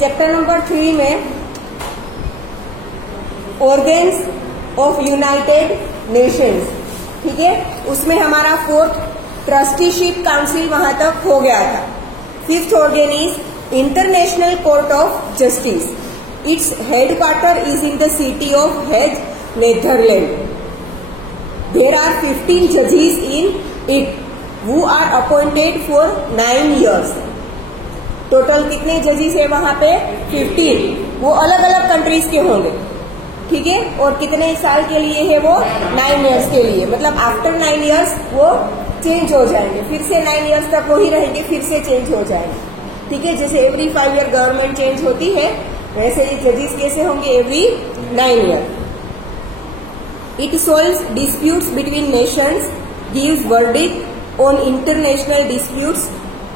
Chapter number 3 में organs of United Nations, ठीक है, उसमें हमारा 4th ट्रस्टीशिप काउंसिल वहां तक हो गया था। 5th organ is International Court of Justice. Its headquarter is in the city of Hague, Netherland. There are 15 जजेस in it who are appointed for 9 years। Total कितने जजेस है वहां पे? 15। वो अलग अलग कंट्रीज के होंगे, ठीक है, और कितने साल के लिए है वो? 9 इयर्स के लिए। मतलब आफ्टर 9 इयर्स वो चेंज हो जाएंगे, फिर से 9 इयर्स तक वही रहेंगे, फिर से चेंज हो जाएंगे, ठीक है। जैसे एवरी 5 ईयर गवर्नमेंट चेंज होती है, वैसे ये जजेस कैसे होंगे? Every 9 year. It solves disputes between Nations, gives verdict on international disputes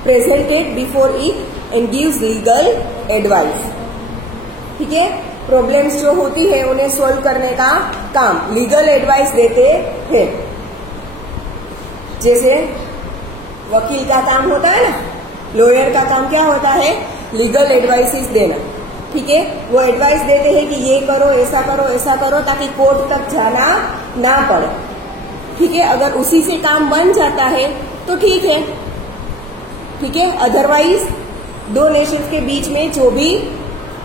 presented before it and gives legal advice, ठीक है। प्रॉब्लम्स जो होती है उन्हें सॉल्व करने का काम लीगल एडवाइस देते हैं। जैसे वकील का काम होता है ना, लॉयर का काम क्या होता है? लीगल एडवाइसेस देना, ठीक है। वो एडवाइस देते हैं कि ये करो, ऐसा करो, ऐसा करो, ताकि कोर्ट तक जाना ना पड़े, ठीक है। अगर उसी से काम बन जाता है तो ठीक है, ठीक है। अदरवाइज दो नेशंस के बीच में जो भी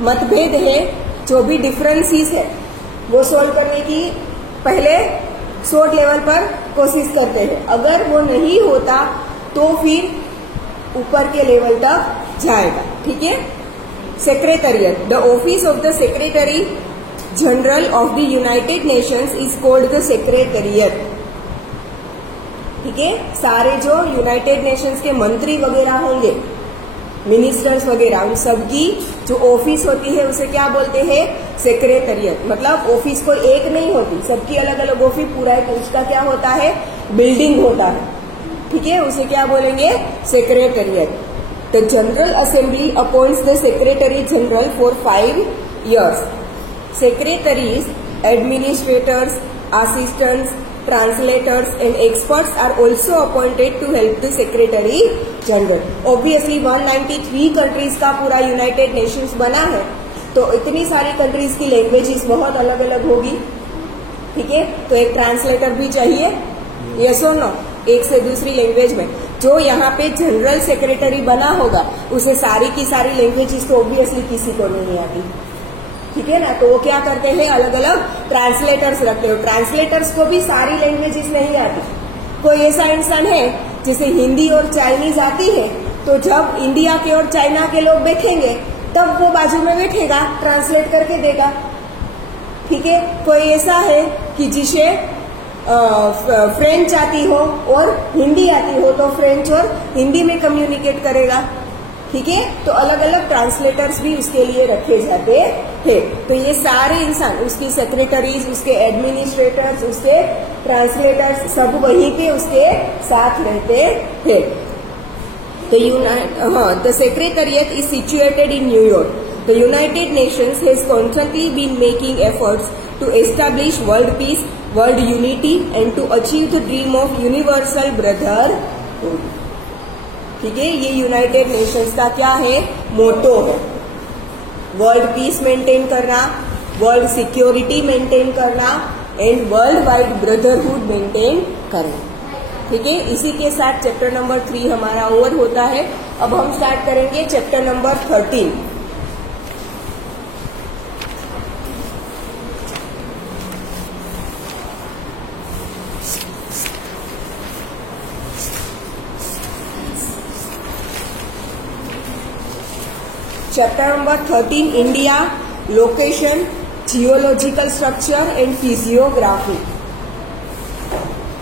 मतभेद है, जो भी डिफरेंसेस है, वो सॉल्व करने की पहले सोर्ट लेवल पर कोशिश करते हैं। अगर वो नहीं होता तो फिर ऊपर के लेवल तक जाएगा, ठीक है। Secretariat, the office of the secretary general of the United Nations is called the secretariat, ठीक है। सारे जो यूनाइटेड नेशंस के मंत्री वगैरह होंगे, मिनिस्टर्स वगैरह, उन सबकी जो ऑफिस होती है उसे क्या बोलते हैं? सेक्रेटेरिएट। मतलब ऑफिस कोई एक नहीं होती, सबकी अलग अलग ऑफिस, पूरा एक उसका क्या होता है? बिल्डिंग होता है, ठीक है। उसे क्या बोलेंगे? Secretariat. The general assembly appoints the secretary general for 5 years। Secretaries, administrators, assistants, translators and experts are also appointed to help the secretary general। Obviously 193 countries का पूरा यूनाइटेड नेशंस बना है, तो इतनी सारी कंट्रीज की लैंग्वेजेस बहुत अलग अलग होगी, ठीक है। तो एक ट्रांसलेटर भी चाहिए, यस और नो, एक से दूसरी लैंग्वेज में। जो यहाँ पे जनरल सेक्रेटरी बना होगा उसे सारी की सारी लैंग्वेजेस तो ऑब्वियसली किसी को नहीं आती, ठीक है ना। तो वो क्या करते हैं? अलग अलग ट्रांसलेटर्स रखते हो। ट्रांसलेटर्स को भी सारी लैंग्वेजेस नहीं आती। कोई ऐसा इंसान है जिसे हिंदी और चाइनीज आती है, तो जब इंडिया के और चाइना के लोग बैठेंगे तब वो बाजू में बैठेगा, ट्रांसलेट करके देगा, ठीक है। कोई ऐसा है कि जिसे फ्रेंच आती हो और हिंदी आती हो, तो फ्रेंच और हिंदी में कम्युनिकेट करेगा, ठीक है। तो अलग अलग ट्रांसलेटर्स भी उसके लिए रखे जाते हैं। तो ये सारे इंसान, उसकी सेक्रेटरीज, उसके एडमिनिस्ट्रेटर्स, उसके ट्रांसलेटर्स, सब वहीं पे उसके साथ रहते हैं। तो the secretariat is situated in New York. The United Nations has constantly been making efforts to establish world peace, world unity and to achieve the dream of universal brotherhood, ठीक है। ये यूनाइटेड नेशंस का क्या है? मोटो है। वर्ल्ड पीस मेंटेन करना, world security maintain करना and world wide brotherhood maintain करना, ठीक है। इसी के साथ चैप्टर नंबर 3 हमारा ओवर होता है। अब हम स्टार्ट करेंगे chapter number 13। Chapter number 13, India, location, geological structure and physiography.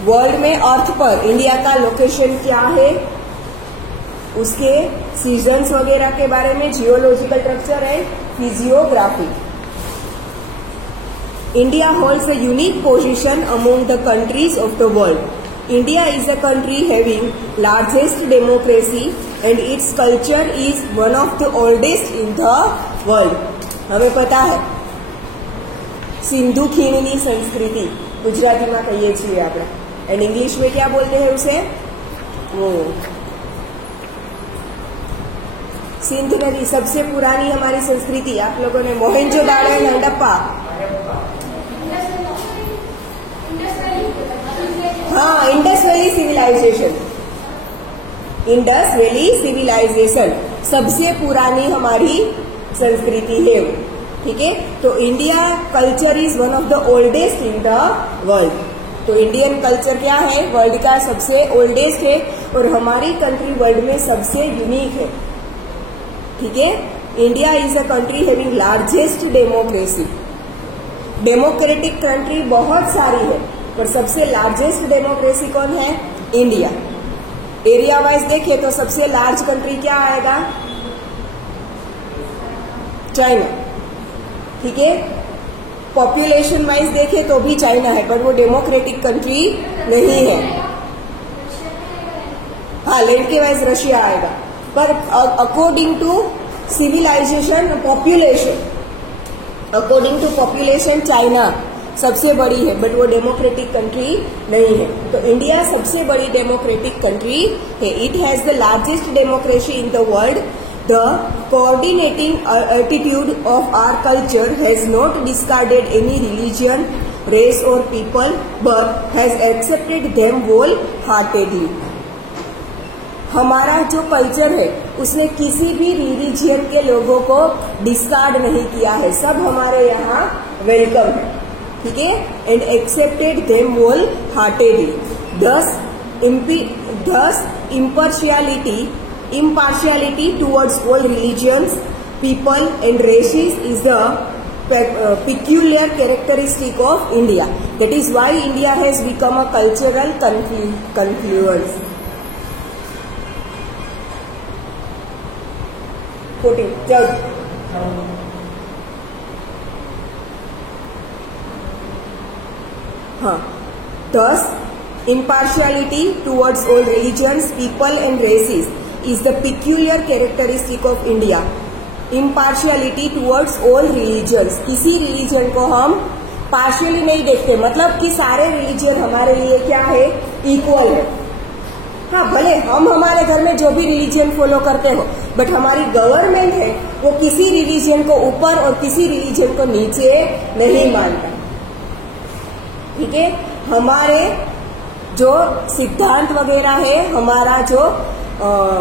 World में अर्थ पर इंडिया का लोकेशन क्या है, उसके सीजन्स वगैरह के बारे में, geological structure and physiography. India holds a unique position among the countries of the world. India is a country having largest democracy and its culture is one of the oldest in the world। हमें पता है सिंधु खीणनी संस्कृति गुजराती में कहीए छीए આપણે, and English में क्या बोलते हैं उसे? वो सिंध नदी सबसे पुरानी हमारी संस्कृति, आप लोगों ने मोहनजोदाड़ो एंड हड़प्पा, हाँ Indus valley civilisation, Indus valley civilisation सबसे पुरानी हमारी संस्कृति है, ठीक है। तो India culture is one of the oldest in the world. तो इंडियन कल्चर क्या है, वर्ल्ड का सबसे ओल्डेस्ट है और हमारी कंट्री वर्ल्ड में सबसे यूनिक है, ठीक है। India is a country having largest democracy. Democratic country बहुत सारी है पर सबसे लार्जेस्ट डेमोक्रेसी कौन है, इंडिया। एरिया वाइज देखे तो सबसे लार्ज कंट्री क्या आएगा, चाइना, ठीक है। पॉपुलेशन वाइज देखे तो भी चाइना है पर वो डेमोक्रेटिक कंट्री नहीं है। हाँ लैंड के वाइज रशिया आएगा पर according to civilisation population, according to population China सबसे बड़ी है बट वो डेमोक्रेटिक कंट्री नहीं है। तो इंडिया सबसे बड़ी डेमोक्रेटिक कंट्री है। It has the largest democracy in the world. The coordinating attitude of our culture has not discarded any religion, race or people, but has accepted them wholeheartedly. हमारा जो culture है उसने किसी भी religion के लोगों को डिस्कार्ड नहीं किया है, सब हमारे यहाँ वेलकम है, ठीक है। And accepted them wholeheartedly. Thus impartiality towards all religions, people and races is the peculiar characteristic of India. That is why India has become a cultural confluence. 14. Thus, impartiality towards all religions, people and races is the peculiar characteristic of India. Impartiality towards all religions, किसी religion को हम partially नहीं देखते, मतलब कि सारे religion हमारे लिए क्या है, इक्वल है। हाँ भले हम हमारे घर में जो भी रिलीजन फॉलो करते हो बट हमारी गवर्नमेंट है वो किसी रिलीजन को ऊपर और किसी रिलीजन को नीचे नहीं मानता, ठीक है। हमारे जो सिद्धांत वगैरह है, हमारा जो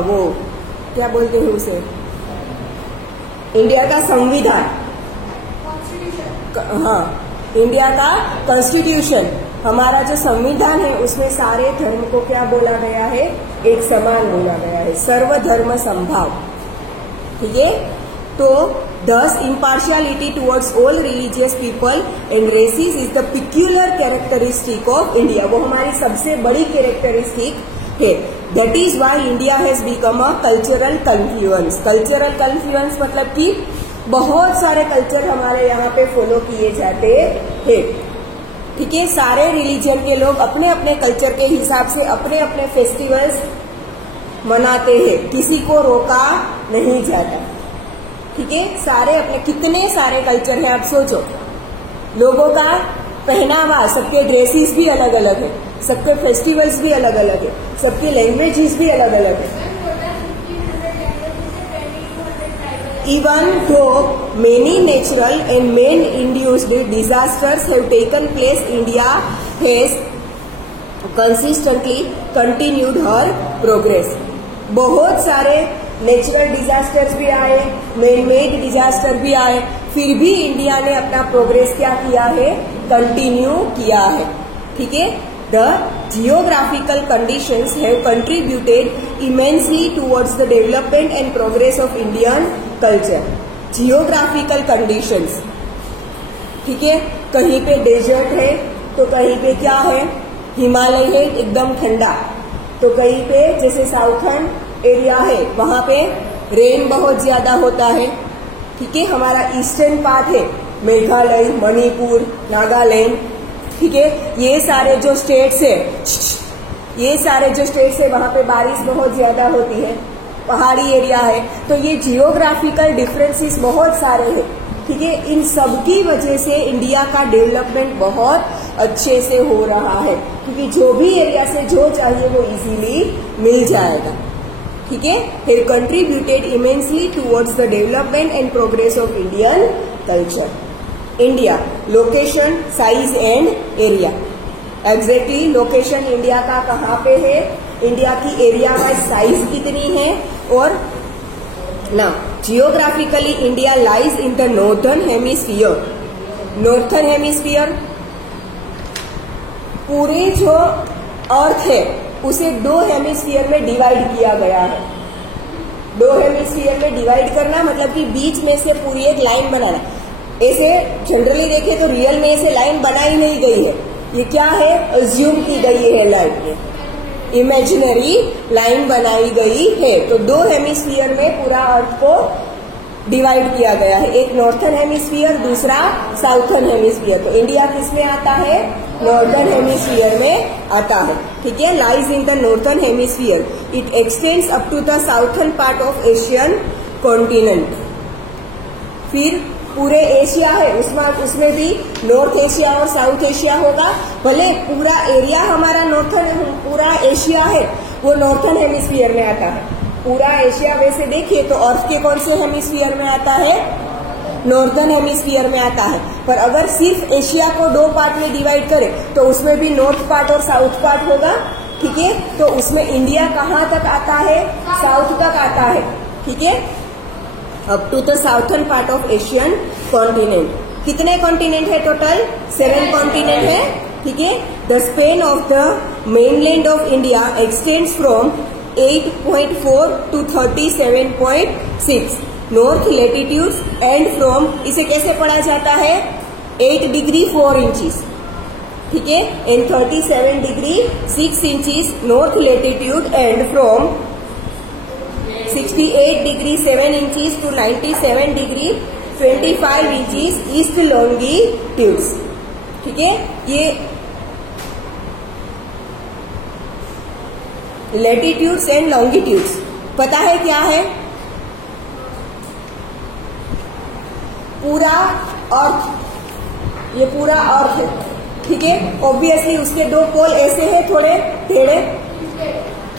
वो क्या बोलते हैं उसे, इंडिया का संविधान, हाँ इंडिया का कॉन्स्टिट्यूशन, हमारा जो संविधान है उसमें सारे धर्म को क्या बोला गया है, एक समान बोला गया है, सर्वधर्म समभाव, ठीक है। तो thus impartiality towards all religious people and races is the peculiar characteristic of India. वो हमारी सबसे बड़ी कैरेक्टरिस्टिक है। That is why India has become a cultural confluence. Cultural confluence मतलब कि बहुत सारे कल्चर हमारे यहाँ पे फॉलो किए जाते हैं, ठीक है। सारे रिलीजन के लोग अपने अपने कल्चर के हिसाब से अपने अपने फेस्टिवल्स मनाते हैं, किसी को रोका नहीं जाता, ठीक है। सारे अपने कितने सारे कल्चर हैं आप सोचो, लोगों का पहनावा, सबके ड्रेसेस भी अलग अलग है, सबके फेस्टिवल्स भी अलग अलग है, सबकी लैंग्वेजेस भी अलग अलग है। Even though many natural and man-induced disasters have taken place, India has consistently continued her progress. बहुत सारे नेचुरल डिजास्टर्स भी आए, मैन मेड डिजास्टर भी आए, फिर भी इंडिया ने अपना प्रोग्रेस क्या किया है, कंटिन्यू किया है, ठीक है। The geographical conditions have contributed immensely towards the development and progress of Indian culture. Geographical conditions, ठीक है। कहीं पे डेजर्ट है तो कहीं पे क्या है, हिमालय है एकदम ठंडा, तो कहीं पे जैसे साउथर्न एरिया है वहां पे रेन बहुत ज्यादा होता है, ठीक है। हमारा ईस्टर्न पार्ट है मेघालय, मणिपुर, नागालैंड, ठीक है। ये सारे जो स्टेट्स है वहां पे बारिश बहुत ज्यादा होती है, पहाड़ी एरिया है, तो ये जियोग्राफिकल डिफरेंसेस बहुत सारे हैं, ठीक है। इन सब की वजह से इंडिया का डेवलपमेंट बहुत अच्छे से हो रहा है, क्योंकि जो भी एरिया से जो चाहिए वो इजीली मिल जाएगा, ठीक है। He contributed immensely towards the development and progress of Indian culture. India, location, size and area. Exactly location India का कहाँ पे है, इंडिया की एरिया वाइज साइज कितनी है, और ना geographically India lies in the northern hemisphere. Northern hemisphere, पूरे जो अर्थ है उसे 2 हेमिस्फीयर में डिवाइड किया गया है। 2 हेमिस्फीयर में डिवाइड करना मतलब कि बीच में से पूरी एक लाइन बनाना। ऐसे जनरली देखें तो रियल में ऐसे लाइन बनाई नहीं गई है, ये क्या है, अज्यूम की गई है लाइन, इमेजिनरी लाइन बनाई गई है। तो 2 हेमिस्फीयर में पूरा अर्थ को डिवाइड किया गया है, एक नॉर्थर्न हेमिस्फीयर, दूसरा साउथर्न हेमिस्फीयर। तो इंडिया किस में आता है, नॉर्दर्न हेमिस्फीयर में आता है, ठीक है। Lies in the northern hemisphere, it extends up to the southern part of Asian continent. फिर पूरे एशिया है, उसमें भी नॉर्थ एशिया और साउथ एशिया होगा। भले पूरा एरिया हमारा नॉर्थर्न, पूरा एशिया है वो नॉर्थर्न हेमिस्फीयर में आता है। पूरा एशिया वैसे देखिए तो अर्थ के कौन से हेमिस्फीयर में आता है, नॉर्दर्न हेमिस्फीयर में आता है। पर अगर सिर्फ एशिया को 2 पार्ट में डिवाइड करें तो उसमें भी नॉर्थ पार्ट और साउथ पार्ट होगा, ठीक है। तो उसमें इंडिया कहाँ तक आता है, साउथ तक आता है, ठीक है, up to the southern part of Asian continent. कितने कॉन्टिनेंट है टोटल, 7 कॉन्टिनेंट है, ठीक है। The span of the mainland of India extends from 8.4 to 37.6 north latitudes and from, इसे कैसे पढ़ा जाता है, 8 डिग्री 4 इंचीज, ठीक है, and 37 degree 6 inches north latitude and from 68 degree 7 inches to 97 degree 25 inches east longitudes, ठीक है। ये लेटीट्यूड्स एंड लॉन्गिट्यूड्स पता है क्या है, पूरा अर्थ, ये पूरा अर्थ है, ठीक है। ऑब्वियसली उसके 2 पोल ऐसे हैं, थोड़े टेढ़े,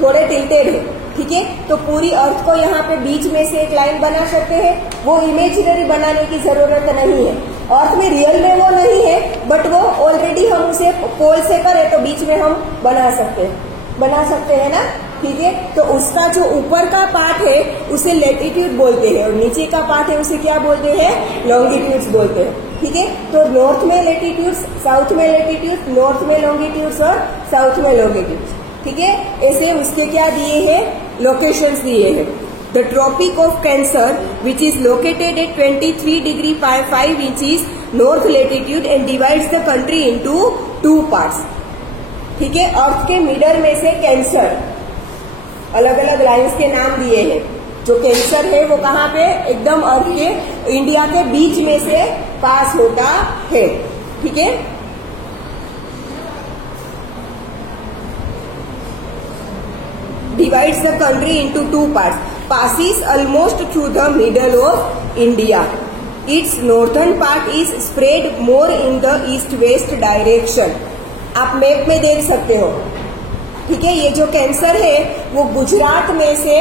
थोड़े टिल्टेड है, ठीक है। तो पूरी अर्थ को यहाँ पे बीच में से एक लाइन बना सकते हैं, वो इमेजिनरी बनाने की जरूरत नहीं है। अर्थ में रियल में वो नहीं है, बट वो ऑलरेडी हम उसे पोल से करें तो बीच में हम बना सकते हैं ना, ठीक है। तो उसका जो ऊपर का पार्ट है उसे लेटीट्यूड बोलते हैं और नीचे का पार्ट है उसे क्या बोलते हैं, लॉन्गिट्यूड्स बोलते हैं, ठीक है। तो नॉर्थ में लेटीट्यूड्स, साउथ में लेटीट्यूड, नॉर्थ में लॉन्गिट्यूड्स और साउथ में लॉन्गिट्यूड्स, ठीक है। ऐसे उसके क्या दिए हैं, लोकेशंस दिए हैं। The tropic of cancer which is located at 23 degree 5 inches north latitude and divides the country into 2 parts, ठीक है। अर्थ के मिडल में से कैंसर, अलग अलग लाइंस के नाम दिए हैं। जो कैंसर है वो कहाँ पे, एकदम अर्थ के, इंडिया के बीच में से पास होता है, ठीक है। Divides the country into 2 parts, passes almost through the middle of India. Its northern part is spread more in the east-west direction. आप मैप में देख सकते हो, ठीक है। ये जो कैंसर है वो गुजरात में से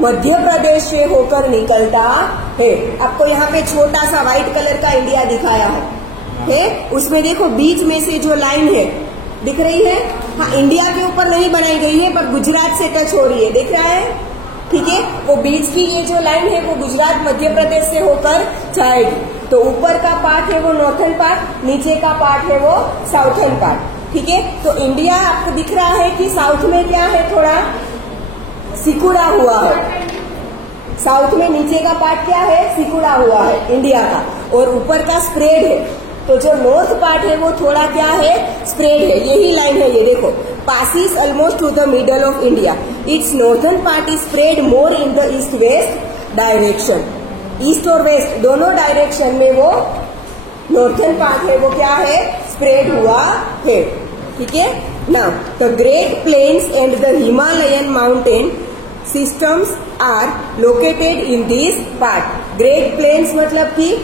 मध्य प्रदेश से होकर निकलता है। आपको यहाँ पे छोटा सा व्हाइट कलर का इंडिया दिखाया है, उसमें देखो बीच में से जो लाइन है दिख रही है, हाँ, इंडिया के ऊपर नहीं बनाई गई है पर गुजरात से टच हो रही है, दिख रहा है, ठीक है। वो बीच की ये जो लाइन है वो गुजरात मध्य प्रदेश से होकर जाएगी। तो ऊपर का पार्ट है वो नॉर्थर्न पार्ट, नीचे का पार्ट है वो साउथर्न पार्ट, ठीक है। तो इंडिया आपको दिख रहा है कि साउथ में क्या है, थोड़ा सिकुड़ा हुआ है। साउथ में नीचे का पार्ट क्या है, सिकुड़ा हुआ है इंडिया का, और ऊपर का स्प्रेड है। तो जो नॉर्थ पार्ट है वो थोड़ा क्या है, स्प्रेड है। यही लाइन है, ये देखो, passes almost to the middle of India. Its northern part is spread more in the east-west direction. East और वेस्ट दोनों डायरेक्शन में वो नॉर्थर्न पार्ट है वो क्या है, स्प्रेड हुआ है, ठीक है। Now the great plains and the Himalayan mountain systems are located in this part. Great plains मतलब कि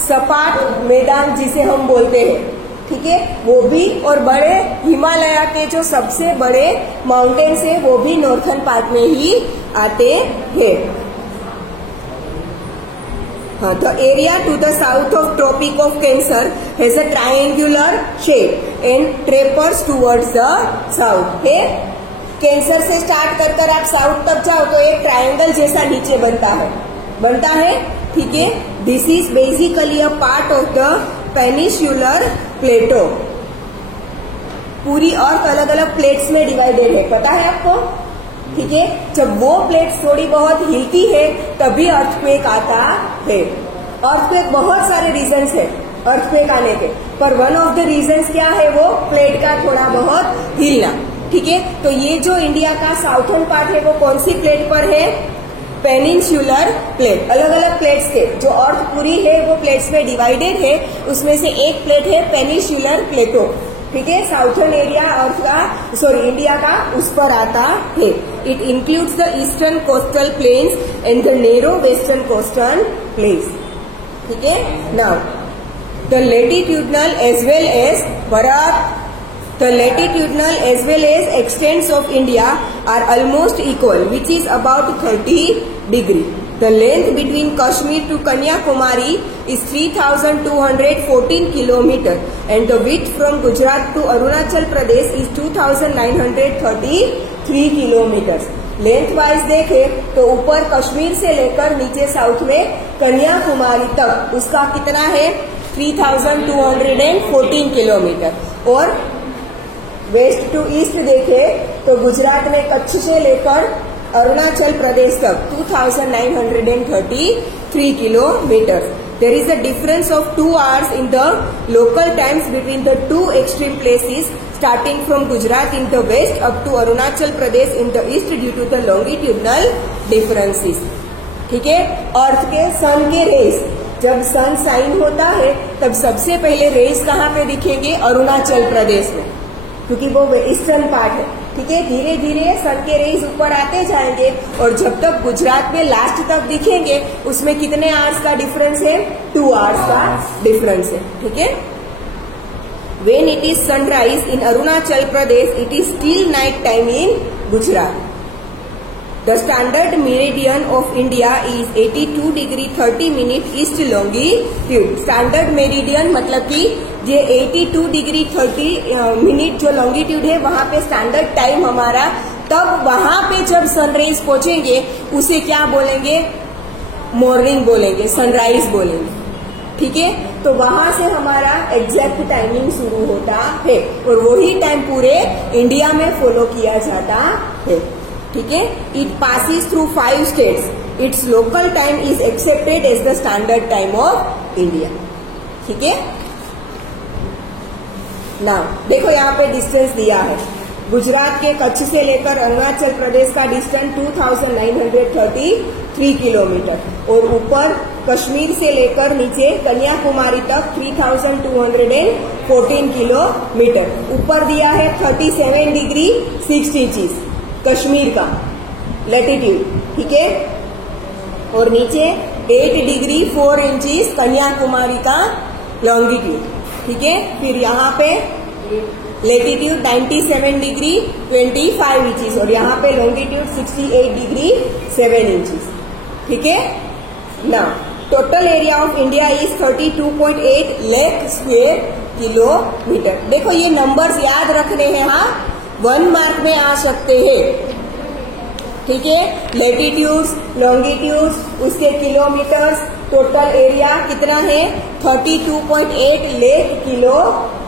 सपाट मैदान जिसे हम बोलते हैं, ठीक है, वो भी, और बड़े हिमालय के जो सबसे बड़े माउंटेन्स है वो भी नॉर्थन पार्ट में ही आते हैं। हाँ, तो area to the south of tropic of cancer has a triangular shape and tapers towards the south है। कैंसर से स्टार्ट कर आप साउथ तक जाओ तो एक ट्रायंगल जैसा नीचे बनता है, ठीक है। This is basically a part of the peninsular प्लेटो। पूरी अर्थ अलग अलग प्लेट्स में डिवाइडेड है, पता है आपको, ठीक है। जब वो प्लेट्स थोड़ी बहुत हिलती है तभी अर्थक्वेक आता है। अर्थक्वेक बहुत सारे रीजंस है अर्थक्वेक आने के, पर वन ऑफ द रीजंस क्या है, वो प्लेट का थोड़ा बहुत हिलना, ठीक है। तो ये जो इंडिया का साउथर्न पार्ट है वो कौन सी प्लेट पर है, पेनिनसुलर प्लेट। अलग अलग प्लेट्स के जो अर्थ पूरी है वो प्लेट्स में डिवाइडेड है, उसमें से एक प्लेट है पेनिनसुलर प्लेटो, ठीक है। साउथर्न एरिया अर्थ का इंडिया का उस पर आता है। It includes the eastern coastal plains and the narrow western coastal plains, ठीक है। Now the latitudinal as well as Bharat, the latitudinal as well as extents of India are almost equal, which is about 30 degree. The length between Kashmir to Kanyakumari is 3,214 kilometer and the width from Gujarat to Arunachal Pradesh is 2,933 kilometers. Length wise देखे तो ऊपर कश्मीर से लेकर नीचे south में कन्याकुमारी तक उसका कितना है, 3,214 किलोमीटर। और वेस्ट टू ईस्ट देखे तो गुजरात में कच्छ से लेकर अरुणाचल प्रदेश तक 2,933 kilometre. There is a difference of 2 hours in the local times between the two extreme places, starting from Gujarat in the west up to Arunachal Pradesh in the east due to the longitudinal differences, ठीक है। अर्थ के सन के race, जब sun sign होता है तब सबसे पहले रेस कहाँ पे दिखेंगे, अरुणाचल प्रदेश में, क्योंकि वो ईस्टर्न पार्ट है, ठीक है। धीरे धीरे सन के रेज ऊपर आते जाएंगे और जब तक गुजरात में लास्ट तक दिखेंगे उसमें कितने आवर्स का डिफरेंस है, 2 hours का डिफरेंस है, ठीक है। When it is sunrise in Arunachal Pradesh, it is still night time in Gujarat. The standard meridian of India is 82 degree 30 minute east longitude. Standard meridian मतलब कि ये 82 डिग्री 30 मिनट जो longitude है वहां पे स्टैंडर्ड टाइम हमारा, तब वहां पे जब सनराइज पहुंचेंगे उसे क्या बोलेंगे, मॉर्निंग बोलेंगे, सनराइज बोलेंगे, ठीक है। तो वहां से हमारा एग्जैक्ट टाइमिंग शुरू होता है और वही टाइम पूरे इंडिया में फॉलो किया जाता है, ठीक है। It passes through 5 states. Its local time is accepted as the standard time of India, ठीक है। नाउ देखो यहाँ पे डिस्टेंस दिया है, गुजरात के कच्छ से लेकर अरुणाचल प्रदेश का डिस्टेंस 2,933 किलोमीटर और ऊपर कश्मीर से लेकर नीचे कन्याकुमारी तक 3,214 किलोमीटर। ऊपर दिया है 37 डिग्री 6 इंचीज कश्मीर का लैटिट्यूड, ठीक है, और नीचे 8 डिग्री 4 इंचीज कन्याकुमारी का लॉन्गिट्यूड, ठीक है। फिर यहाँ पे लेटिट्यूड 97 डिग्री 25 इंचीज और यहाँ पे लॉन्गिट्यूड 68 डिग्री 7 इंचीज, ठीक है। Now total area of India is 32.8 lakh square kilometre. देखो ये नंबर्स याद रखने हैं, हाँ 1 मार्क में आ सकते हैं, ठीक है। लेटिट्यूड्स, लॉन्गिट्यूड्स, उसके किलोमीटर्स, टोटल एरिया कितना है 32.8 लाख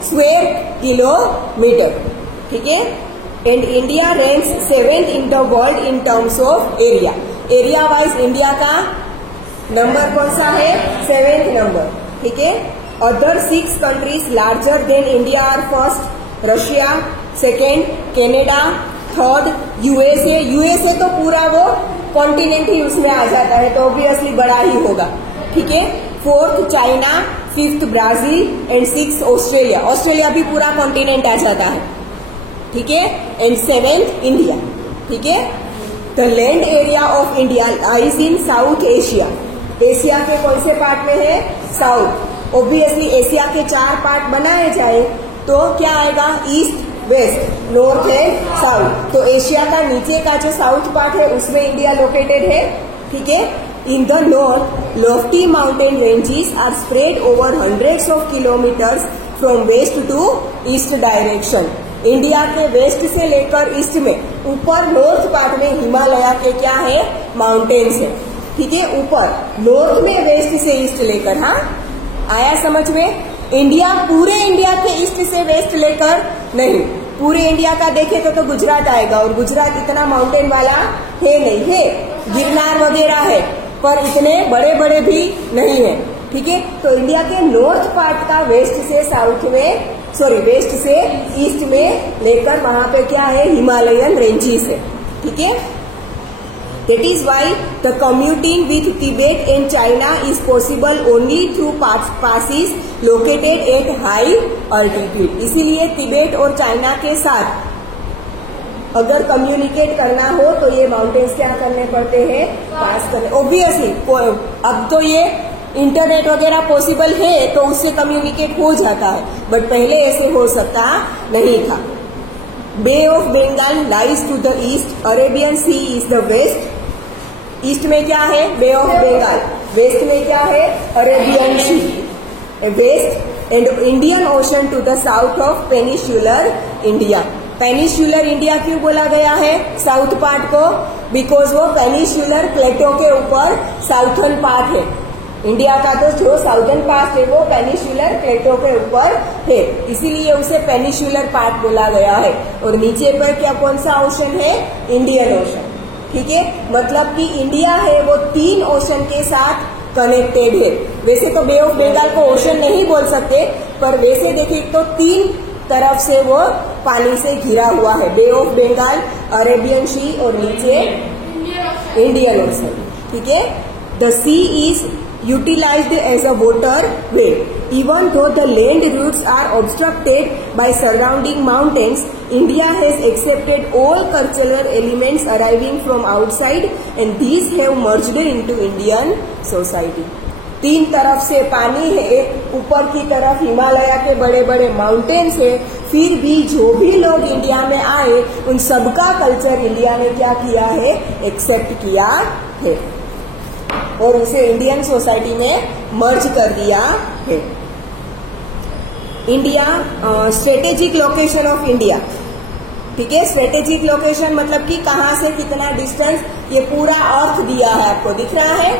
स्क्वायर किलोमीटर, ठीक है। And India ranks 7th in the world in terms of area. Area wise India का नंबर कौन सा है, 7th नंबर, ठीक है। Other 6 countries larger than India are first, Russia second, Canada third, USA. USA तो पूरा वो कॉन्टिनेंट ही उसमें आ जाता है तो ऑब्वियसली बड़ा ही होगा, ठीक है। 4th China, 5th Brazil and 6th Australia. Australia भी पूरा कॉन्टिनेंट आ जाता है, ठीक है। एंड 7th इंडिया, ठीक है। The land area of India lies in south Asia. Asia के कौन से पार्ट में है, साउथ। ऑब्वियसली एशिया के 4 पार्ट बनाए जाए तो क्या आएगा, east west, north and south. तो एशिया का नीचे का जो साउथ पार्ट है उसमें इंडिया लोकेटेड है, ठीक है। In the north lofty mountain ranges are spread over hundreds of kilometres from west to east direction. India के वेस्ट से लेकर ईस्ट में ऊपर नॉर्थ पार्ट में हिमालय के क्या है, माउंटेन्स है, ठीक है। ऊपर नॉर्थ में वेस्ट से ईस्ट लेकर, हाँ आया समझ में। इंडिया पूरे इंडिया के ईस्ट से वेस्ट लेकर नहीं, पूरे इंडिया का देखे तो गुजरात आएगा, और गुजरात इतना माउंटेन वाला है नहीं, है गिरनार वगैरह है पर इतने बड़े बड़े भी नहीं है, ठीक है। तो इंडिया के नॉर्थ पार्ट का वेस्ट से साउथ में, सॉरी वेस्ट से ईस्ट में लेकर वहां पे क्या है, हिमालयन रेंजेस है, ठीक है। That is why the commuting with Tibet and China is possible only through passes located at high altitude. इसीलिए तिबेट और चाइना के साथ अगर कम्युनिकेट करना हो तो ये माउंटेन्स क्या करने पड़ते हैं, पास करने। ऑब्वियसली अब तो ये इंटरनेट वगैरह पॉसिबल है तो उससे कम्युनिकेट हो जाता है, बट पहले ऐसे हो सकता नहीं था। Bay of Bengal lies to the east, Arabian sea is the west. East में क्या है, बे ऑफ बंगाल, वेस्ट में क्या है, Arabian sea, west and Indian ocean to the south of peninsular India. Peninsular India क्यों बोला गया है साउथ पार्ट को, बिकॉज वो पेनिनसुलर प्लेटो के ऊपर साउथर्न पार्ट है। इंडिया का तो जो साउथर्न पार्ट है वो पेनिनसुलर प्लेटो के ऊपर है, इसीलिए उसे पेनिनसुलर पार्ट बोला गया है। और नीचे पर क्या कौन सा ओशन है, इंडियन ओशन, ठीक है। मतलब कि इंडिया है वो 3 ओशन के साथ कनेक्टेड है। वैसे तो बे ऑफ बंगाल को ओशन नहीं बोल सकते, पर वैसे देखें तो 3 तरफ से वो पानी से घिरा हुआ है, bay of Bengal, Arabian sea और नीचे इंडियन ओशन, ठीक है। The sea is utilized as a waterway. Even though the land routes are obstructed by surrounding mountains, India has accepted all cultural elements arriving from outside and these have merged into Indian society. 3 तरफ से पानी है, ऊपर की तरफ हिमालय के बड़े बड़े माउंटेन्स है, फिर भी जो भी लोग इंडिया में आए उन सबका कल्चर इंडिया ने क्या किया है, एक्सेप्ट किया है और उसे इंडियन सोसाइटी में मर्ज कर दिया है। India strategic location of India, ठीक है। स्ट्रेटेजिक लोकेशन मतलब कि कहां से कितना डिस्टेंस, ये पूरा अर्थ दिया है, आपको दिख रहा है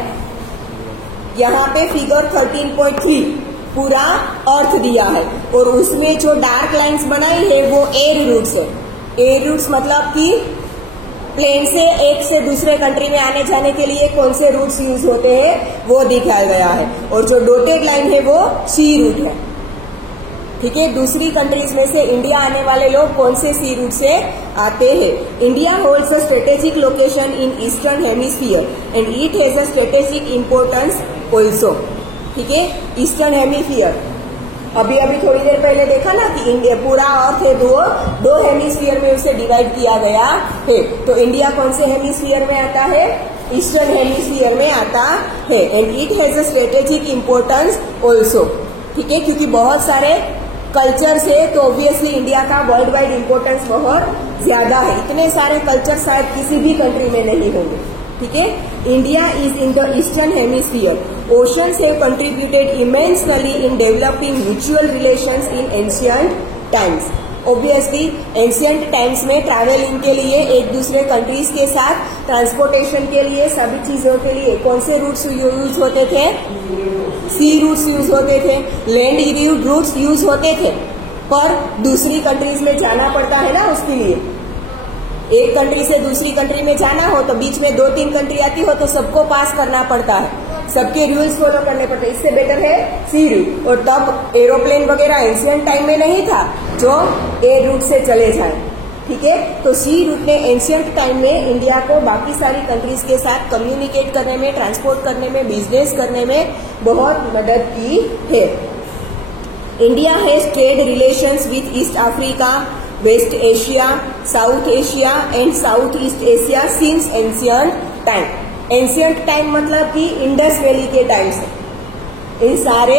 यहाँ पे फिगर 13.3 पूरा अर्थ दिया है, और उसमें जो डार्क लाइंस बनाई है वो एयर रूट्स है। एयर रूट्स मतलब कि प्लेन से एक से दूसरे कंट्री में आने जाने के लिए कौन से रूट्स यूज होते हैं वो दिखाया गया है, और जो डॉटेड लाइन है वो सी रूट है, ठीक है। दूसरी कंट्रीज में से इंडिया आने वाले लोग कौन से सी रूट से आते हैं। India holds a strategic location in eastern hemisphere and it has a strategic importance also, ठीक है। ईस्टर्न हेमिस्फीयर अभी थोड़ी देर पहले देखा ना कि इंडिया पूरा अर्थ है दो हेमिस्फीयर में उसे डिवाइड किया गया है। तो इंडिया कौन से हेमिस्फीयर में आता है, ईस्टर्न हेमिस्फीयर में आता है, and it has a strategic importance also, ठीक है। क्योंकि बहुत सारे कल्चर से तो ऑब्वियसली इंडिया का वर्ल्ड वाइड इम्पोर्टेंस बहुत ज्यादा है, इतने सारे कल्चर शायद किसी भी कंट्री में नहीं होंगे, ठीक है। India is in the eastern hemisphere. Oceans have contributed immensely in developing mutual relations in ancient times. Obviously, ancient times में ट्रैवलिंग के लिए एक दूसरे कंट्रीज के साथ ट्रांसपोर्टेशन के लिए सभी चीजों के लिए कौन से रूट्स यूज होते थे, सी रूट्स यूज होते थे, लैंड रूट्स यूज होते थे, पर दूसरी कंट्रीज में जाना पड़ता है ना, उसके लिए एक कंट्री से दूसरी कंट्री में जाना हो तो बीच में 2-3 कंट्री आती हो तो सबको पास करना पड़ता है, सबके रूल्स फॉलो करने पड़ते हैं। इससे बेटर है सी रूट, और तब एरोप्लेन वगैरह एंशिएंट टाइम में नहीं था जो एयर रूट से चले जाए, ठीक है। तो सी रूट ने एंशिएंट टाइम में इंडिया को बाकी सारी कंट्रीज के साथ कम्युनिकेट करने में, ट्रांसपोर्ट करने में, बिजनेस करने में बहुत मदद की है। India has trade relations with east Africa, west Asia, south Asia and south east Asia since ancient time. Ancient time मतलब कि इंडस वैली के टाइम से इन सारे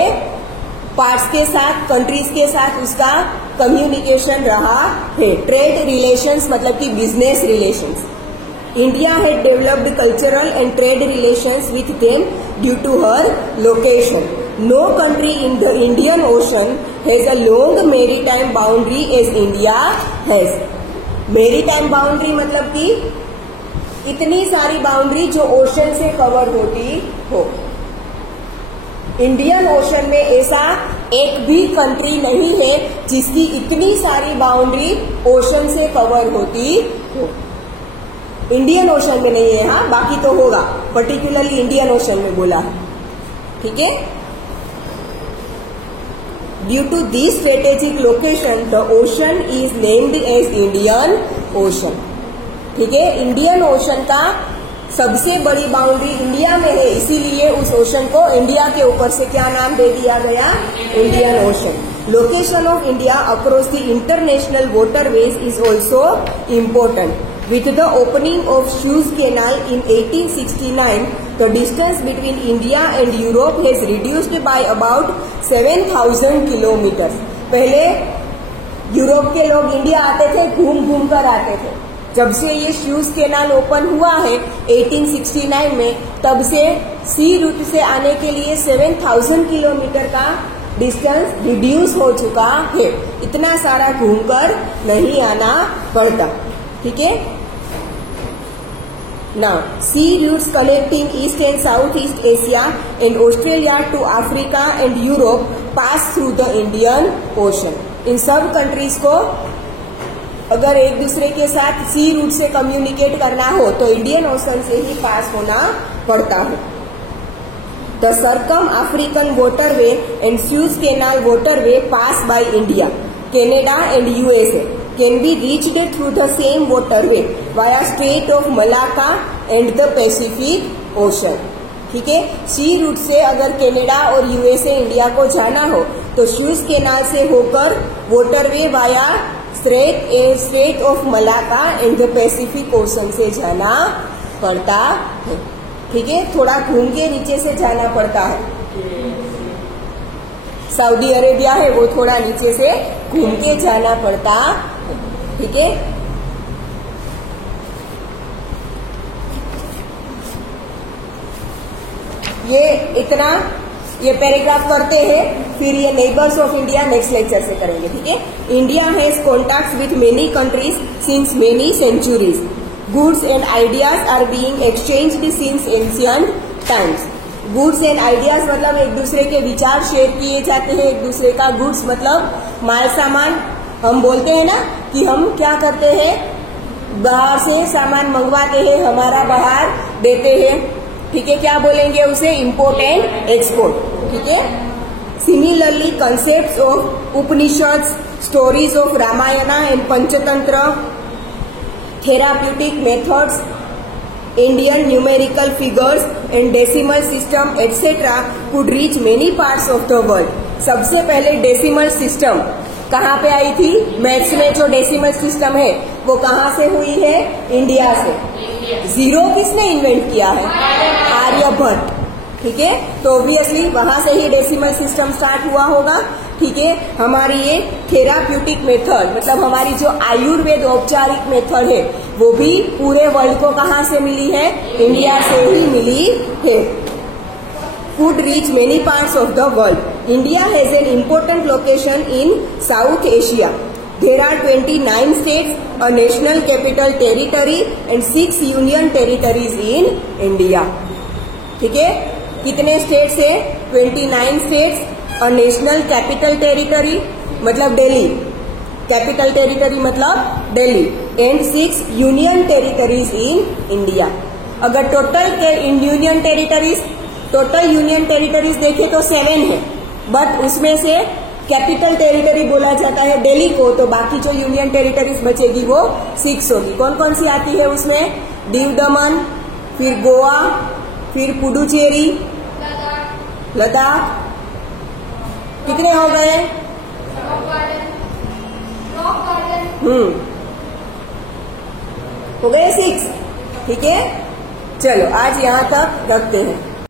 पार्ट्स के साथ, कंट्रीज के साथ उसका कम्युनिकेशन रहा है। ट्रेड रिलेशंस मतलब कि business relations. India had developed cultural and trade relations with them due to her location. No country in the Indian ocean has a long maritime boundary as India has. Maritime boundary मतलब कि इतनी सारी boundary जो ocean से cover होती हो। Indian ocean में ऐसा एक भी कंट्री नहीं है जिसकी इतनी सारी बाउंड्री ओशन से कवर होती हो। इंडियन ओशन में नहीं है, हाँ, बाकी तो होगा, पर्टिकुलरली इंडियन ओशन में बोला है, ठीक है। Due to this strategic location the ocean is named as Indian ocean, ठीक है। इंडियन ओशन का सबसे बड़ी बाउंड्री इंडिया में है, इसीलिए उस ओशन को इंडिया के ऊपर से क्या नाम दे दिया गया, Indian ocean. Location of India across the international waterways is also important. With the opening of Suez Canal in 1869, the distance between India and Europe has reduced by about 7,000 kilometers. पहले Europe के लोग India आते थे, घूम घूम कर आते थे। जब से ये सूएज कैनाल ओपन हुआ है 1869 में, तब से सी रूट से आने के लिए 7,000 किलोमीटर का डिस्टेंस रिड्यूस हो चुका है। इतना सारा घूमकर नहीं आना पड़ता, ठीक है। Now, sea routes connecting East and Southeast Asia and Australia to Africa and Europe pass through the Indian Ocean. इन सब कंट्रीज को अगर एक दूसरे के साथ सी रूट से कम्युनिकेट करना हो तो इंडियन ओशन से ही पास होना पड़ता है। The Circum African Waterway and Suez Canal Waterway pass by India, Canada and USA. Can be reached through the same waterway via Strait of Malacca and the Pacific Ocean, ठीक है। सी root से अगर Canada और USA India को जाना हो तो sewage canal से होकर waterway via straight of Malacca and the Pacific ocean से जाना पड़ता है, ठीक है। थोड़ा घूम के नीचे से जाना पड़ता है। सऊदी अरेबिया है वो थोड़ा नीचे से घूम के जाना पड़ता, ठीक है। ये पैराग्राफ करते हैं, फिर ये neighbours of India next lecture से करेंगे, ठीक है। India has contacts with many countries since many centuries. Goods and ideas are being exchanged since ancient times. Goods and ideas मतलब एक दूसरे के विचार शेयर किए जाते हैं एक दूसरे का। गुड्स मतलब माल सामान। हम बोलते हैं ना कि हम क्या करते हैं, बाहर से सामान मंगवाते हैं, हमारा बाहर देते हैं, ठीक है। क्या बोलेंगे उसे, इम्पोर्ट एंड एक्सपोर्ट, ठीक है। Similarly concepts of Upanishads, stories of Ramayana and Panchatantra, therapeutic methods, Indian numerical figures and decimal system etc. could reach many parts of the world. सबसे पहले डेसिमल सिस्टम कहाँ पे आई थी, मैथ्स में जो डेसिमल सिस्टम है वो कहाँ से हुई है, इंडिया से। जीरो किसने इन्वेंट किया है, आर्यभट्ट, ठीक है। तो ऑब्वियसली वहां से ही डेसिमल सिस्टम स्टार्ट हुआ होगा, ठीक है। हमारी ये थेराप्यूटिक मेथड मतलब हमारी जो आयुर्वेद औपचारिक मेथड है वो भी पूरे वर्ल्ड को कहाँ से मिली है, इंडिया से ही मिली है। Could reach many parts of the world. India has an important location in South Asia. There are 29 states, a national capital territory and 6 union territories in India. ठीक है, कितने स्टेट्स है, 29 states, a national capital territory मतलब Delhi, capital territory मतलब Delhi, and 6 union territories in India. अगर total union territories देखें तो 7 है, बट उसमें से कैपिटल टेरिटरी बोला जाता है दिल्ली को, तो बाकी जो यूनियन टेरिटरीज बचेगी वो 6 होगी। कौन कौन सी आती है उसमें, दीव दमन, फिर गोवा, फिर पुडुचेरी, लद्दाख, कितने हो गए, हो गए 6, ठीक है। चलो आज यहाँ तक रखते हैं।